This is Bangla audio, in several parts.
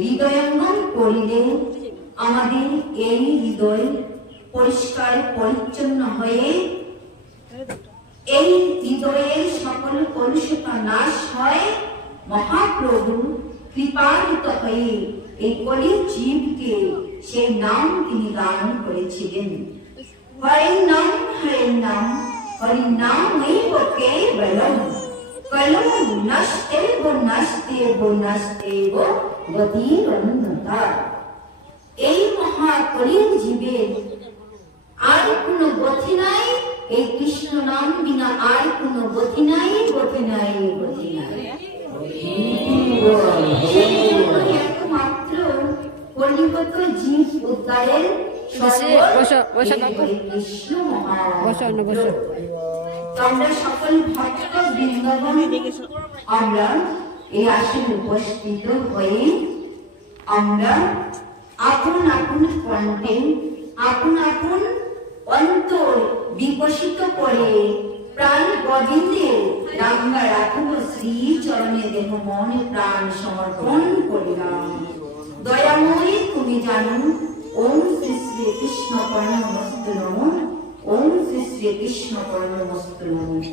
হৃদয়ঙ্গম করিলে আমাদের এই হৃদয় পরিষ্কার পরিচ্ছন্ন হয়ে এই হৃদয়ের সকল কলুষতা নাশ হয়। মহাপ্রভু কৃপান্বিত হয়ে এই কলির জীবকে সেই নাম তিনি দান করেছিলেন। হরে নাম হরি নামৈব কেবলম কলম নষ্টেব নষ্টেব নষ্টেব গতিরন্যতা। এই মহাকলির জীবের আর কোনো গতি নাই, এই কৃষ্ণ নাম বিনা আর কোনো গতি নাই, গতি নাই, গতি নাই। একমাত্র কলিগত জীব উদ্ধারের কৃষ্ণ মহাপ্রভু। আমরা সকল ভক্ত বৃন্দাবন আমরা এই আসনে উপস্থিত হয়ে আমরা আপন আপন কণ্ঠে আপন আপন অন্তর বিকশিত করে প্রাণ গোবিন্দে রাঙ্গা রাখব শ্রী চরণে দেহ মনে প্রাণ সমর্পণ করিলাম। দয়াময়ী তুমি জানো। ওম শ্রী শ্রী কৃষ্ণ পরমস্তু নমঃ। ওম শ্রী শ্রী কৃষ্ণ পরমস্তু নমঃ।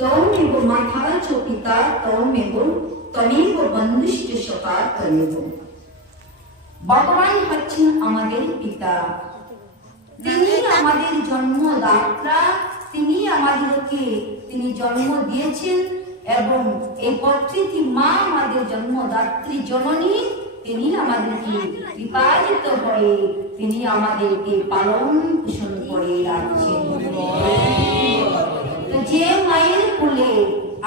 তমেব মাতা চ পিতা তমেব তমেব বন্ধুশ্চ সখা তমেব। ভগবান হচ্ছেন আমাদের পিতা, তিনি আমাদের জন্মদাতা, তিনি আমাদেরকে তিনি জন্ম দিয়েছেন এবং এই প্রকৃতি মা আমাদের জন্মদাত্রী জননী, তিনি আমাদেরকে কৃপায়িত হয়ে তিনি আমাদেরকে পালন পোষণ করে রাখছেন। তো যে মায়ের কোলে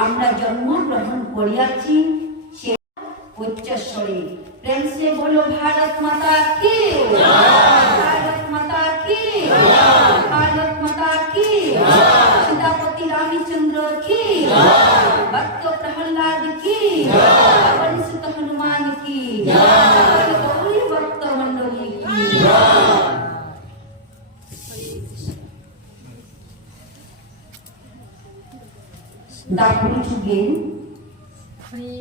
আমরা জন্মগ্রহণ করিয়াছি সে উচ্চস্বরে প্রেম সে বলো ভারত মাতা কি, ভারত মাতা কি, ভারত মাতা কি, সীতাপতি রামচন্দ্র কি, ভক্ত প্রহ্লাদ কি, পরিশুদ্ধ হনুমান কি, গৌরী ভক্ত মন্ডলী কি। দাপর যুগের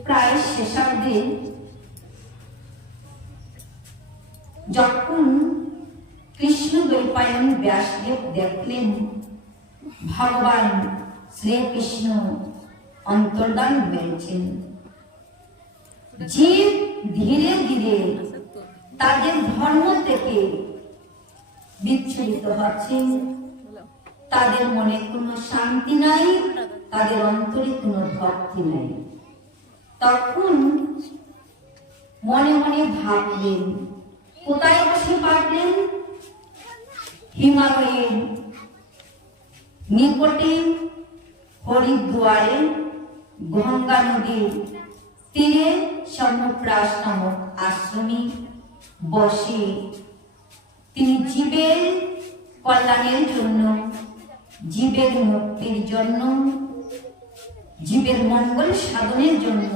প্রায় শেষার্ধে যখন কৃষ্ণ দ্বৈপায়ন ব্যাসদেব দেখলেন ভগবান শ্রীকৃষ্ণ অন্তর্ধান হয়েছেন, জীব ধীরে ধীরে তাদের ধর্ম থেকে বিচ্ছুরিত হচ্ছে, তাদের মনে কোনো শান্তি নাই, তাদের অন্তরে কোনো ভক্তি নাই। তখন মনে মনে ভাবলেন, কোথায় বসে ভাবলেন? হিমালয়ের নিকটে হরিদ্বারে গঙ্গা নদীর তীরে সমপ্রাস নামক আশ্রমে বসে তিনি জীবের কল্যাণের জন্য, জীবের মুক্তির জন্য, জীবের মঙ্গল সাধনের জন্য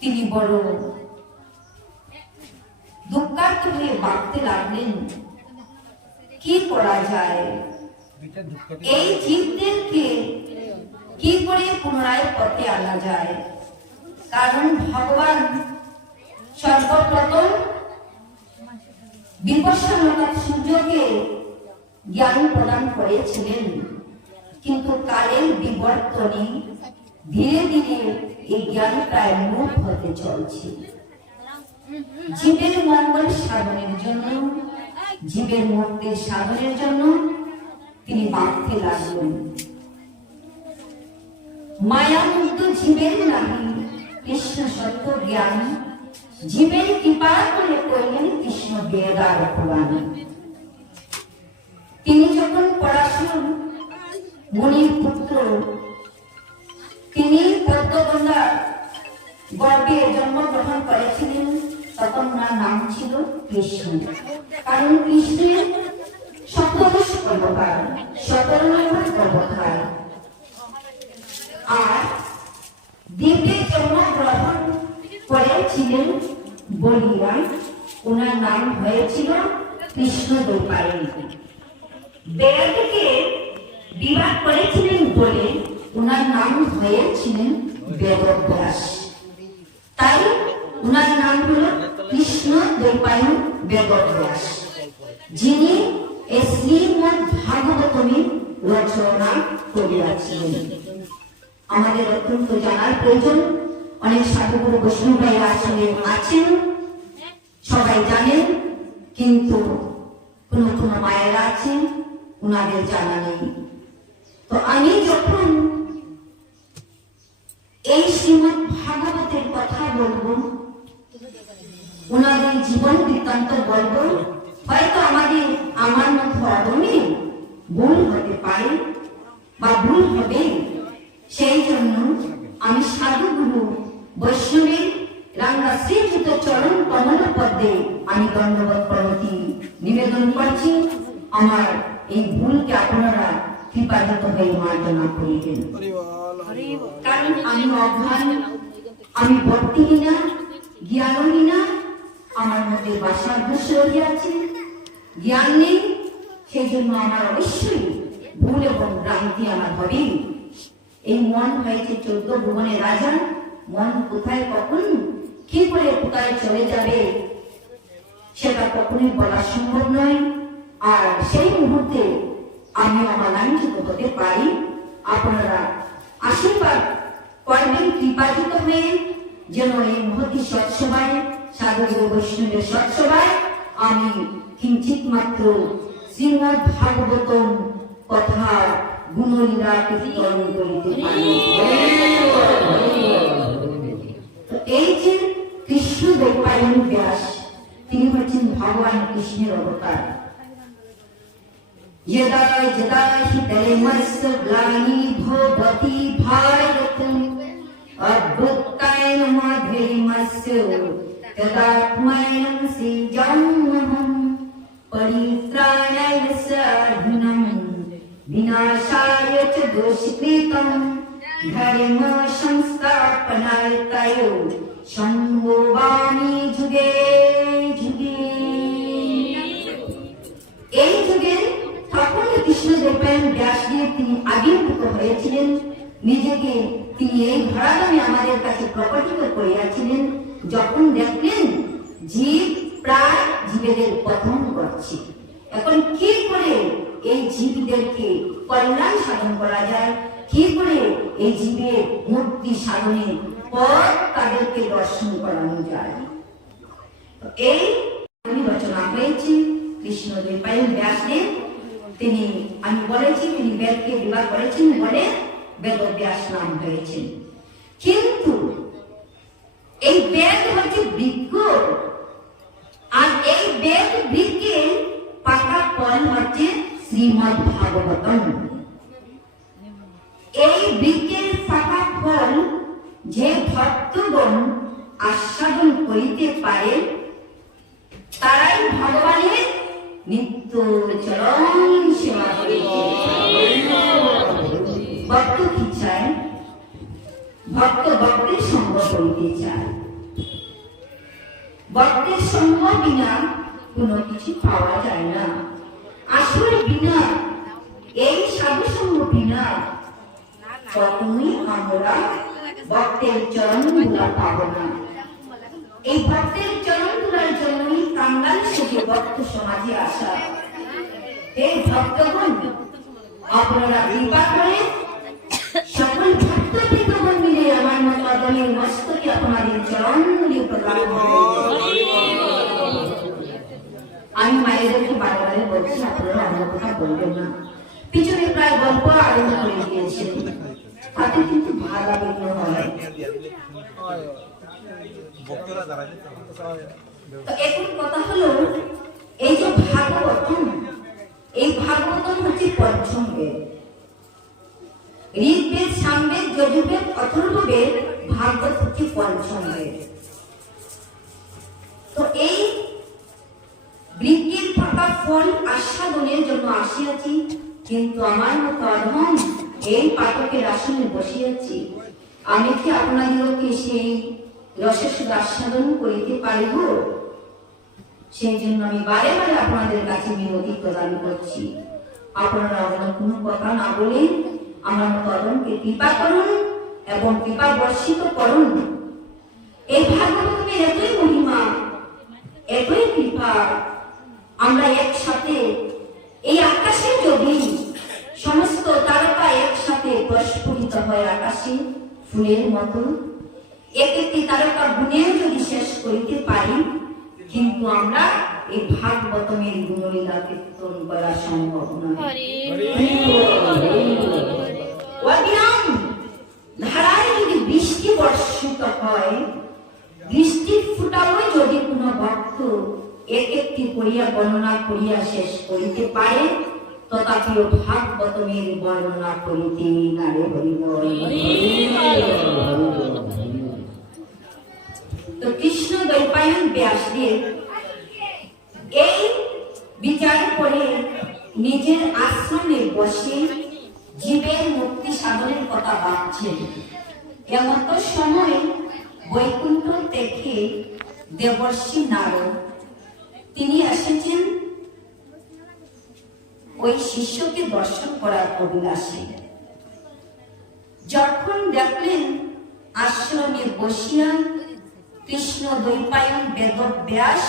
তিনি বড় দুঃখার্ত হয়ে ভাবতে লাগলেন, কি করা যায়, এই জীবদেরকে কি করে পুনরায় পথে আনা যায়। কারণ ভগবান সর্বপ্রথম বিপশ্যনা সূর্যকে জ্ঞান প্রদান করেছিলেন, কিন্তু কালের বিবর্তনে ধীরে ধীরে এই জ্ঞান প্রায় লোপ হতে চলছে। জীবের মঙ্গল সাধনের জন্য, জীবের মুক্তির সাধনের জন্য তিনি ভাবতে লাগলেন। মায়ামুক্ত জীবের নামে কৃষ্ণ সত্য জ্ঞান, জীবের কৃপা করে করলেন কৃষ্ণ বেদার পুরাণ। তিনি যখন পরাশর মুনির পুত্র, তিনি পদ্মগঙ্গা গর্ভে জন্মগ্রহণ করেছিলেন, তখন ওনার নাম ছিল কৃষ্ণ। কারণ কৃষ্ণের সপ্তদশ অবতার, 17 নম্বর অবতার। আর দ্বীপে জন্মগ্রহণ করেছিলেন বলিয়া ওনার নাম হয়েছিল কৃষ্ণ দ্বৈপায়ন। বেদকে বিবাহ করেছিলেন বলে ওনার নাম হয়েছিলেন বেদব্যাস। তাই উনার নাম হলো কৃষ্ণ দ্বৈপায়ন বেদব্যাস, যিনি এই শ্রীমদ্ ভাগবতমের রচনা করিয়াছিলেন। আমাদের অত্যন্ত জানার প্রয়োজন। অনেক সাধুগুরু বৈষ্ণব ভাইরা আসলে আছেন, সবাই জানেন, কিন্তু কোন কোন মায়েরা আছেন উনাদের জানা নেই। তো আমি যখন এই শ্রীমদ্ ভাগবতের কথা বলবো, উনাদের জীবন বৃত্তান্ত বলবো, হয়তো আমার মতো অদমে ভুল হতে পারে বা ভুল হবে। সেই জন্য আমি সাধুগুরু বৈষ্ণবের রাঙ্গা শ্রীযুত চরণ কমল পদ্মে আমি দণ্ডবত প্রণতি নিবেদন করছি। আমার এই ভুলকে আপনারা কৃপাযুক্ত হয়ে মার্জনা করিবেন, কারণ আমি অজ্ঞান, আমি ভক্তিহীনা, জ্ঞানহীনা, আমার মধ্যে বাসার দোষ রহিয়াছে, জ্ঞান নেই। সেই জন্য আমার অবশ্যই ভুল এবং ভ্রান্তি আমার হবে। এই মন হয়েছে 14 ভুবনের রাজা। মন কোথায় কখন কি করে কোথায় চলে যাবে সেটা কখনোই বলা সম্ভব নয়। আর সেই মুহূর্তে আমি অমালাঞ্ছিত হতে পারি। আপনারা আশীর্বাদ করবেন কৃপাযুক্ত হয়ে, যেন এই মহতি সৎসভায়, সাধুগুরু বৈষ্ণবের সৎসভায় আমি কিঞ্চিত মাত্র শ্রীমদ্ ভাগবতম কথা গুণলীলা কীর্তন করিতে পারি। এই যে কৃষ্ণ দ্বৈপায়ন ব্যাস, তিনি হচ্ছেন ভগবান কৃষ্ণের অবতার। यदा यदा हि धर्मस्य ग्लानिर्भो भवति भारत अद्भुतायनमधर्मस्य तदात्मैनं सृजाम्यहं परित्राणाय साधनं विनाशाय च दोषकृतं धर्म संस्थापनार्थाय सम्भवामि जुगे जुगे। এই যুগে তখন কৃষ্ণ দ্বৈপায়ন ব্যাসদেব তিনি আবির্ভূত হয়েছিলেন। নিজেকে তিনি এই ধরাধামে আমাদের কাছে প্রকটিত করিয়াছিলেন। যখন দেখলেন জীব প্রায় জীবেদের পতন করছে, এখন কি করে এই জীবদেরকে কল্যাণ সাধন করা যায়, কি করে এই জীবের মুক্তি সাধনের পথ তাদেরকে দর্শন করানো যায়, এই রচনা হয়েছে কৃষ্ণ দ্বৈপায়ন ব্যাসদেব। তিনি, আমি বলেছি, তিনি বেদকে বিভাগ করেছেন বলে বেদব্যাস নাম হয়েছেন। কিন্তু এই বেদ হচ্ছে বৃক্ষ, আর এই বেদ বৃক্ষের পাকা ফল হচ্ছে শ্রীমদ্ ভাগবতম। এই বৃক্ষের পাকা ফল যে ভক্তগণ আস্বাদন করিতে পারে তারাই ভগবানের নিত্য চরণ সেবা করিতে। ভক্ত কি চায়? ভক্ত ভক্তের সঙ্গ করিতে চায়। ভক্তের সঙ্গ বিনা কোনো কিছু পাওয়া যায় না। আসলে বিনা, এই সাধু সঙ্গ বিনা কখনোই আমরা ভক্তের চরণ ধুলা পাবো না। এই ভক্তের চরণ ধুলার জন্যই কাঙ্গাল থেকে ভক্ত সমাজে আসা। এই ভক্তগণ আপনারা কৃপা করে সকল ভক্ত বৃন্দগণ মিলে আমার মতো অদলের মস্তকে আপনাদের চরণ ধুলি প্রদান করুন। আমি মায়েদেরকে বারে বলছি, আপনারা অন্য কথা বলবেন না। পিছনে প্রায় গল্প আরম্ভ করে দিয়েছেন, তাতে কিন্তু ভালো বিঘ্ন হয়। এখন কথা হলো, এই যে ভাগবতম, এই ভাগবতম হচ্ছে পঞ্চম বেদ। ঋগ্বেদ, সামবেদ, যজুর্বেদ, অথর্ববেদ, ভাগবত হচ্ছে পঞ্চম বেদ। তো এই বৃক্ষের পাকা ফল আস্বাদনের জন্য আসিয়াছি, কিন্তু আমার মতো অধম এই পাঠকের আসনে বসিয়াছি। আমি কি আপনাদেরকে সেই রসের সুদ আস্বাদন করিতে পারিব? সেই জন্য আমি বারে বারে আপনাদের কাছে বিনতি প্রদান করছি। আপনারা অন্য কোনো কথা না বলে আমার মতো অধমকে কৃপা করুন এবং কৃপা বর্ষিত করুন। এই ভাগবতের এতই মহিমা, এতই কৃপা, আমরা একসাথে এই আকাশে যদি সমস্ত তারকা একসাথে প্রস্ফুটিত হয় আকাশে ফুলের মতো, এক একটি তারকা গুণে যদি শেষ করিতে পারি, কিন্তু আমরা এই ভাগবতের গুণলীলা কীর্তন করা সম্ভব নয়। অবিরাম ধারায় যদি বৃষ্টি বর্ষিত হয়, বৃষ্টির ফুটাও যদি কোন ভক্ত এক একটি করিয়া বর্ণনা করিয়া শেষ করিতে পারে, তথাপিও ভাগবতের বর্ণনা করিতে নারে হরিব। তো কৃষ্ণ দ্বৈপায়ন ব্যাসদেব এই বিচার করে নিজের আশ্রমে বসে জীবের মুক্তি সাধনের কথা ভাবছেন। এমত সময় বৈকুণ্ঠ থেকে দেবর্ষি নারদ তিনি এসেছেন ওই শিষ্যকে দর্শন করার অভিলাষে। যখন দেখলেন আশ্রমে বসিয়া কৃষ্ণ দ্বৈপায়ন বেদব্যাস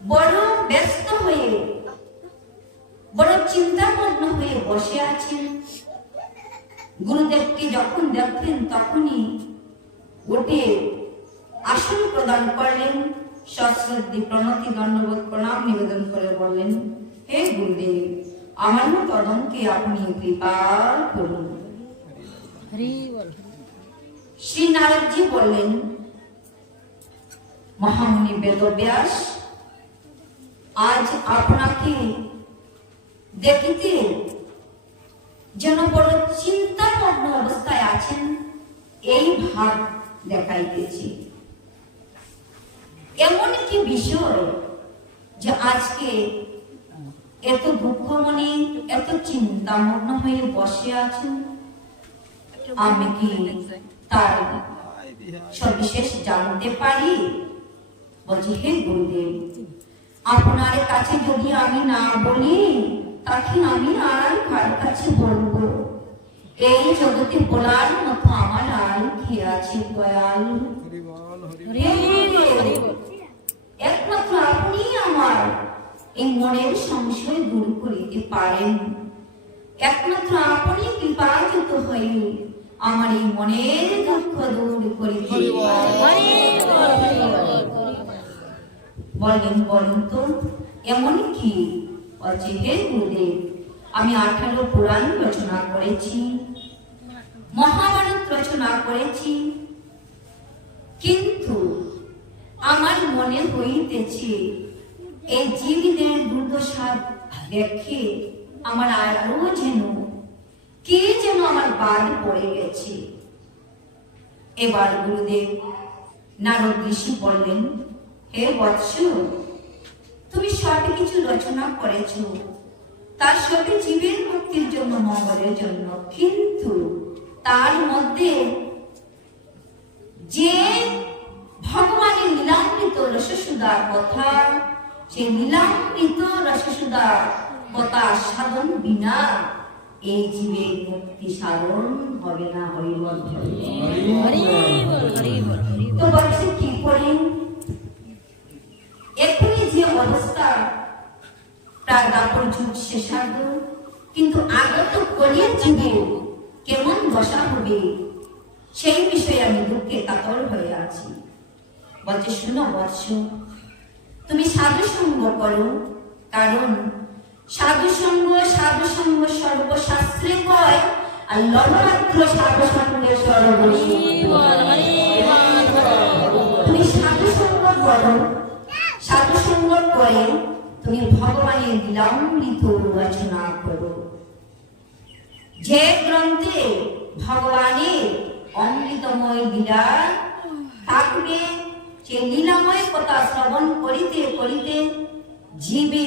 বড় ব্যস্ত হয়ে, বড় চিন্তামগ্ন হয়ে বসে আছেন, গুরুদেবকে যখন দেখলেন তখনই উঠে আসন প্রদান করলেন, সশ্রদ্ধি প্রণতি দণ্ডবোধ প্রণাম নিবেদন করে বললেন, হে গুরুদেব, আমার মত অদমকে আপনি কৃপা করুন। শ্রী নারদজি বললেন, মহামুনি বেদব্যাস, আজ আপনাকে দেখিতে যেন বড় চিন্তামগ্ন অবস্থায় আছেন, এই ভাব দেখাইতেছে। এমন কি বিষয় যে আজকে এত দুঃখ মনে, এত চিন্তামগ্ন হয়ে বসে আছেন? আমি কি তার সবিশেষ জানতে পারি? বলছি, হে গুরুদেব, আপনার কাছে যদি আমি না বলি, তখন আমি আর কার কাছে বলবো? এই জগতে বলার মতো আমার আর কি আছে দয়াল? একমাত্র আপনি আমার এই মনের সংশয় দূর করিতে পারেন। একমাত্র আপনি কৃপাযুত হয়ে আমার এই মনের দুঃখ দূর করিতে বলেন। বলেন তো এমন কি? বলছে, হে গুরুদেব, আমি 18 পুরাণ রচনা করেছি, মহাভারত রচনা করেছি, কিন্তু আমার মনে হইতেছে এই জীবদের দুর্দশা দেখে আমার আরো যেন কে যেন আমার বাদ পড়ে গেছে। এবার গুরুদেব নারদ ঋষি বললেন, হে বৎস, তুমি সব কিছু রচনা করেছ, তার সবই জীবের মুক্তির জন্য, মঙ্গলের জন্য, কিন্তু তার মধ্যে যে ভগবানের লীলামৃত রসসুধার কথা, সেই লীলামৃত রসসুধার কথা সাধন বিনা এই জীবের মুক্তি সাধন হবে না। হরিবল। তো বলছে কি করে? এখনই যে অবস্থা, প্রায় দাপর যুগ শেষার্ধ, কিন্তু আগত কলির যুগে কেমন দশা হবে সেই বিষয়ে আমি দুঃখে কাতর হয়ে আছি। বলছে, শুনো বৎস, তুমি সাধু সঙ্গ করো, কারণ সাধু সঙ্গ সর্বশাস্ত্রে কয়, আর লবমাত্র সাধু সঙ্গে তুমি সাধু সঙ্গ করো, সাধু সঙ্গ করে তুমি ভগবানের লীলামৃত রচনা করো। যে গ্রন্থে ভগবানের অমৃতময় লীলা থাকবে, সে লীলাময় কথা শ্রবণ করিতে করিতে জীবে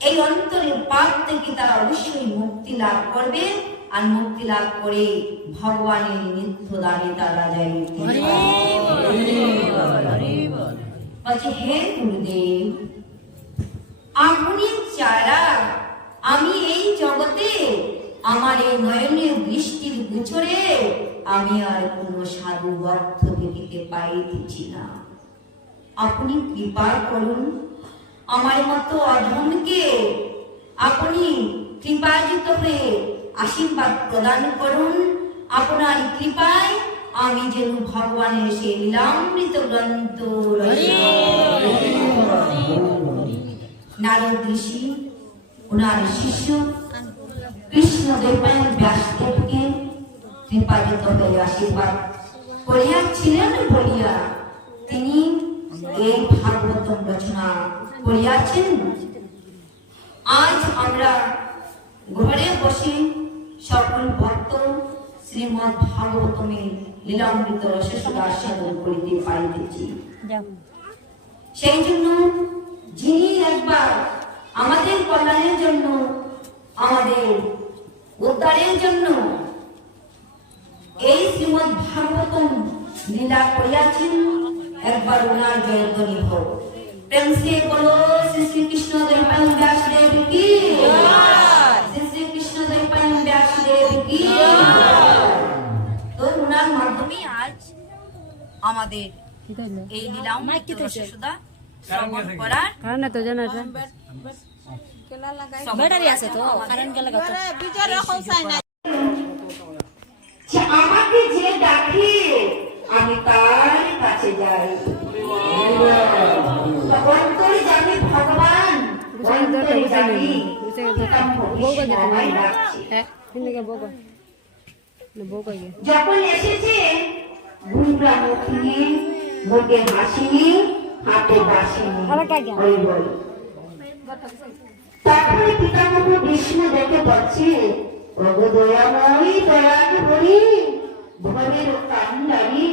এই অন্তরের পাপ থেকে তারা অবশ্যই মুক্তি লাভ করবে, আর মুক্তি লাভ করে ভগবানের নিত্য দানে তারা যাইতে। বলছে, হে গুরুদেব, আপনি ছাড়া আমি এই জগতে আমার এই নয়নের দৃষ্টির গোচরে আমি আর কোনো সাধু অর্থ দেখিতে পাইতেছি না। আপনি কৃপা করুন, আমার মতো অধমকে আপনি কৃপাযুক্ত হয়ে আশীর্বাদ প্রদান করুন। আপনার কৃপায় আমি যেন ভগবানের সেই লীলামৃত গ্রন্থ নারদ ঋষি ওনার শিষ্য কৃষ্ণদেব ব্যাসদেবকে কৃপাযুক্ত হয়ে আশীর্বাদ করিয়াছিলেন বলিয়া তিনি এই ভাগবতম রচনা করিয়াছেন। আজ আমরা ঘরে বসে সকল ভক্ত শ্রীমদ্ ভাগবতমের লীলামৃত রসস্বাদ আস্বাদন করিতে পারিতেছি। সেই জন্য যিনি একবার আমাদের কল্যাণের জন্য, আমাদের উদ্ধারের জন্য এই শ্রীমদ্ ভাগবতম লীলা করিয়াছেন, একবার ওনার জয়ধ্বনি হোক। প্রেম সে বলো শ্রী শ্রী কৃষ্ণ দেব ব্যাসদেব কি, শ্রী শ্রী কৃষ্ণ দেব ব্যাসদেব কি। তো ওনার মাধ্যমে আজ আমাদের এই লীলামৃত রসস্বাদ শ্রবণ করার কারণ তো জানা যায় ব্যাটারি আছে তো কারণ গেলে যে আমাকে যে ডাকে আমি তার কাছে যাই। অন্তরে জানি ভগবান, অন্তরে জানি যখন এসেছে গুণরা মুখে মুখে হাসিনি, হাতে বাসিনি, ওই বল। তারপরে পিতামহ বিষ্ণু দেখে বলছে, ওগো দয়াময়ী দয়ালু হরি, ভবের কান্ডারি